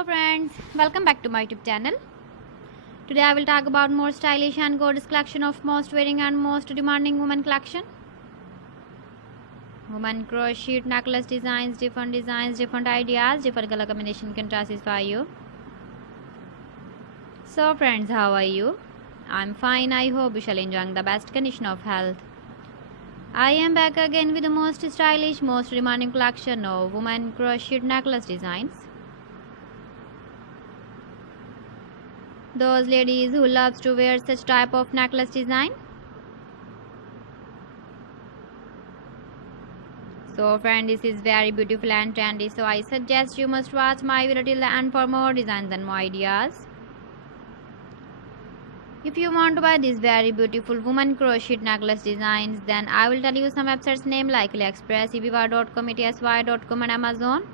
Hello friends, welcome back to my YouTube channel. Today I will talk about more stylish and gorgeous collection of most wearing and most demanding women collection. Women crochet necklace designs, different ideas, different color combination can satisfy you. So friends, how are you? I'm fine. I hope you shall enjoying the best condition of health. I am back again with the most stylish, most demanding collection of women crochet necklace designs. Those ladies who loves to wear such type of necklace design. So friend, this is very beautiful and trendy, so I suggest you must watch my video till the end for more designs and more ideas. If you want to buy these very beautiful woman crochet necklace designs, then I will tell you some websites name like AliExpress, eBay.com, etsy.com and Amazon.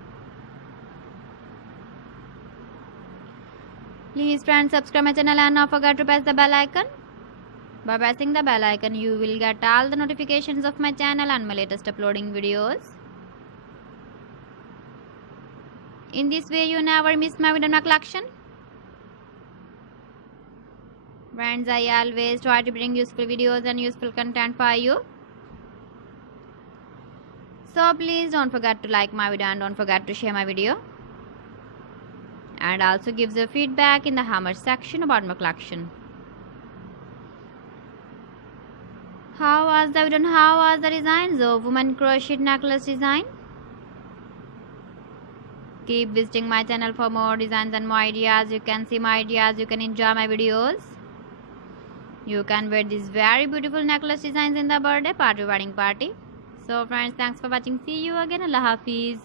Please friends, subscribe my channel and not forget to press the bell icon. By pressing the bell icon, you will get all the notifications of my channel and my latest uploading videos. In this way, you never miss my video collection. Friends, I always try to bring useful videos and useful content for you. So please don't forget to like my video and don't forget to share my video. And also give the feedback in the hammer section about my collection. How was the video and how was the designs of woman crochet necklace design? Keep visiting my channel for more designs and more ideas. You can see my ideas, you can enjoy my videos. You can wear these very beautiful necklace designs in the birthday party, wedding party. So friends, thanks for watching. See you again. Allah Hafiz.